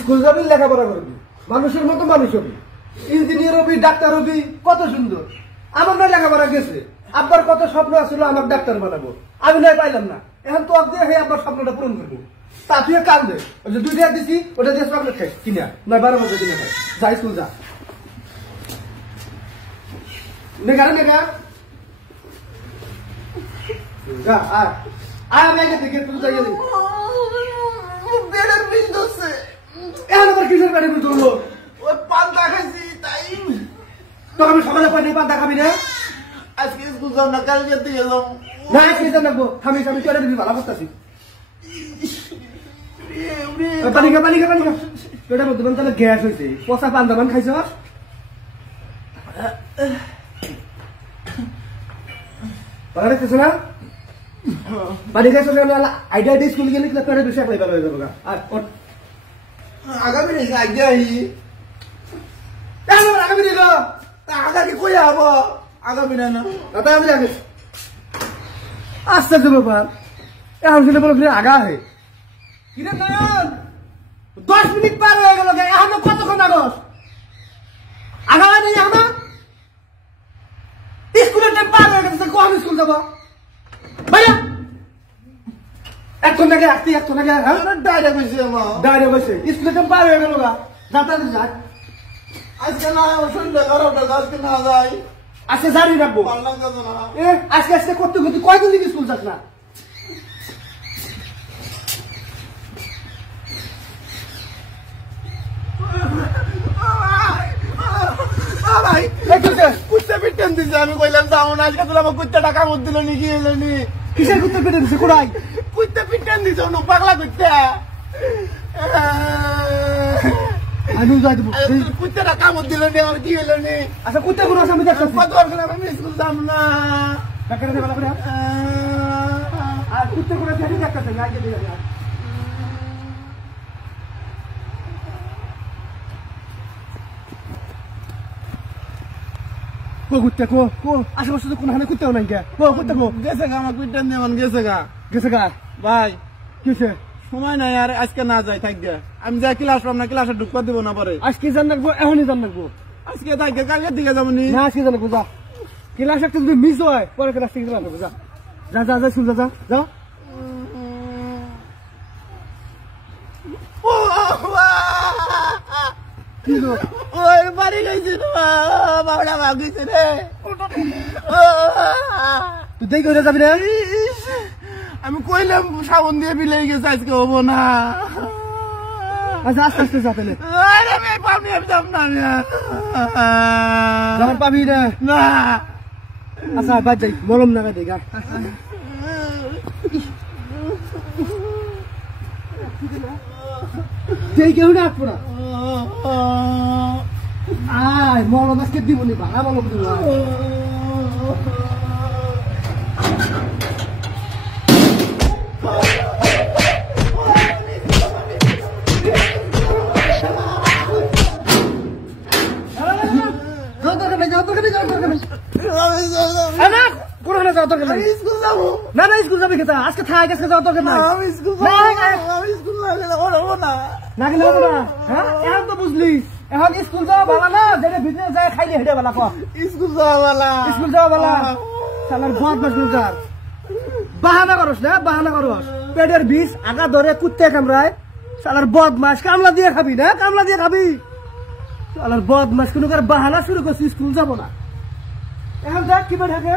School যাবি, লেখাপড়া করবি, মানুষের মতো মানুষ হবি, ইঞ্জিনিয়ার হবি, ডাক্তার হবি, কত সুন্দর। আমার না লেখাপড়া গেছে, আব্বার কত স্বপ্ন আসলো আমার ডাক্তার বানাবো, আমি নয় পাইলাম না। এখন তো দিয়ে হে আব্বার স্বপ্নটা পূরণ করবো। তা তুই কাল দে, ওই যে 2 টাকা দিছি ওটা দিয়ে চকলেট খাই কিনা, নয় 12 বছর কিনে খাই। যা স্কুল যা, নেগারে নেগা যা। আয় আয়, আমি আগে থেকে তুই যাই গেলি বেড়ের বিষ ধরছে। এখন আবার কিসের গাড়ি বিল ধরলো? ওই পান্তা খাইছি তাই। তো আমি সকালে পানি পান্তা খাবি না? আজকে স্কুল যাও না, কালকে দিয়ে যাও না, আজকে জানাবো আমি চলে দিবি, ভালো করতেছি। পানি খা, পানি খা, পানি খা। পেটের মধ্যে তাহলে গ্যাস হয়েছে, পচা পান্তা খাইছ। ভালো লাগতেছে না? পানি খাইছ আইডিয়া দিয়ে স্কুল গেলে পেটের বেশি একলাই ভালো হয়ে যাবো। আর আগামী রেখে আগে আই আগামী দিল আগামী কই হবো আগামী না না আমি লাগে আস্তে আস্তে ব্যাপার। এখন শুনে বলো আগা হে কিরে নয়ন, 10 মিনিট পার হয়ে গেল, এখন কতক্ষণ আগস আগা নেই। এখন স্কুলের টাইম পার হয়ে গেছে, কখন স্কুল যাবো ভাইয়া? একটু নাকি আসতে, একটু নাকি ডাইরেক্ট হয়েছে আমার ডাইরেক্ট হয়েছে, স্কুলের টাইম পার হয়ে গেল গা। যাতা যাক আজকে না সন্ধ্যা 11টা, আজকে না যাই, আজকে জানি রাখবো। ভালো লাগছে না। আজকে আজকে করতে করতে কয়দিন থেকে স্কুল যাস না? ভাই কুত্তা পিটেন দিছে, আমি কইলাম যাও না, আজকে তোর আমার কুত্তাটা কামড় দিল নি, কি এলো নি? কিসের কুত্তে পেটে দিছে কোড়াই? কুত্তা পিটেন দিছে, অন্য পাগলা কুত্তা। আমি যাই দেবো। কুত্তাটা কামড় দিল নি, আমার কি এলো নি? আচ্ছা কুত্তে কোনো আছে আমি দেখতেছি। কত বার করে আমি স্কুল যাব না। আর কুত্তে কোনো আছে আমি দেখতেছি। আগে দিয়ে যা। কো কুত্তে কো কো আশেপাশে তো কোনো হানে কুত্তেও নাই কে? কো কুত্তে কো গেছে গা আমার কুত্তা নিয়ে আমার গেছে গা। গেছে গা? ভাই কিসে? সময় নাই আর, আজকে না যাই থাক গে। আমি যা ক্লাস পাম না, ক্লাসে ঢুকবা দিব না পরে। আজকে জান রাখবো, এখনই জান রাখবো। আজকে থাক গে, কালকে দিকে যাবো নি। না আজকে জান রাখবো, যা। ক্লাস একটা যদি মিস হয় পরে ক্লাস থেকে জান রাখবো, যা যা যা যা শুন যা যা। কি গো? ওই বাড়ি গেছে বাবুটা ভাগ গেছে রে। তুই দেখি ওটা যাবি না? আমি কইলাম সাবন দিয়ে বিলাই গেছে, আজকে হবো না। আচ্ছা আস্তে আস্তে যা তাহলে। আরে আমি পাবনি, আমি যাব না। যাবার পাবি না? না আচ্ছা বাদ যাই, মলম না দেখ। সেই কেউ না আসবো না। আয় মলম আজকে দিব নি, ভাড়া মলম দিব। না না স্কুল যাবি খেতা, আজকে থাক, আজকে যাওয়ার দরকার নাই। আমি স্কুল না না গেলে হবে না। হ্যাঁ এখন তো বুঝলি, এখন স্কুল যাওয়া ভালো না, যেটা ভিতরে যায় খাইলে হেঁটে ভালো। স্কুল যাওয়া স্কুল যাওয়া ভালো। শালার বদমাশ নজার বাহানা করস না, বাহানা করস। পেটের বিষ আগা ধরে কুত্তে কামড়ায়। শালার বদমাশ, কামলা দিয়ে খাবি না, কামলা দিয়ে খাবি। শালার বদমাশ কোনো বাহানা শুরু করছি, স্কুল যাবো না। এখন দেখ কিবা থাকে।